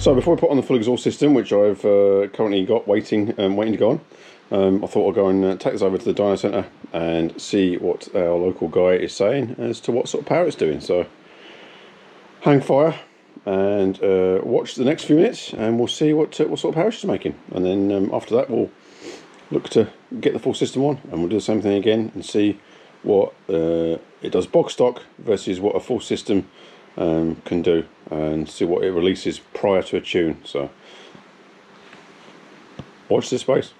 So before I put on the full exhaust system, which I've currently got waiting to go on, I thought I'd go and take this over to the dyno centre and see what our local guy is saying as to what sort of power it's doing. So hang fire and watch the next few minutes, and we'll see what sort of power she's making. And then after that, we'll look to get the full system on, and we'll do the same thing again and see what it does bog stock versus what a full system can do, and see what it releases prior to a tune. So watch this space.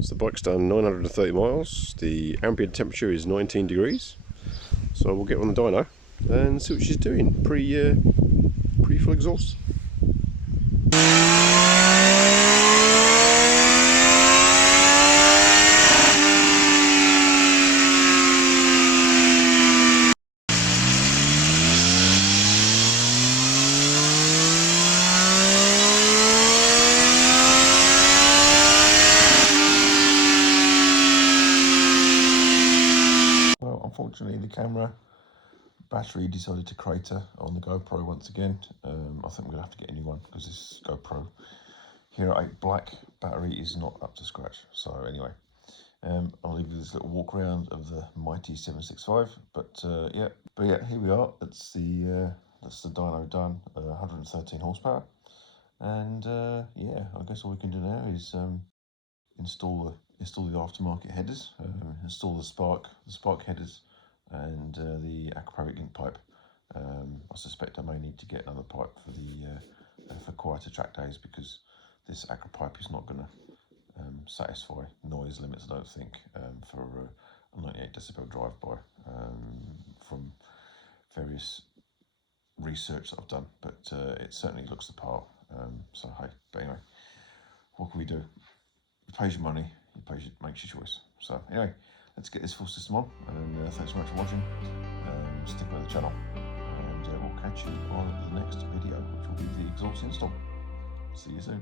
So the bike's done 930 miles, the ambient temperature is 19 degrees, so we'll get on the dyno and see what she's doing pre full exhaust. Unfortunately, the camera battery decided to crater on the GoPro once again. I think we'll have to get a new one because this GoPro Hero 8 Black battery is not up to scratch. So anyway, I'll leave you this little walk around of the mighty 765. But yeah, here we are. That's the dyno done, 113 horsepower, and yeah, I guess all we can do now is install the aftermarket headers, install the spark headers, and the aquapowic link pipe. I suspect I may need to get another pipe for the for quieter track days, because this aqua pipe is not going to satisfy noise limits, I don't think, for a 98 decibel drive-by, from various research that I've done, but it certainly looks the part. So hey, but anyway, what can we do? You pay your money, makes your choice. So anyway, let's get this full system on, and thanks so much for watching. Stick with the channel, and we'll catch you on the next video, which will be the exhaust install. See you soon.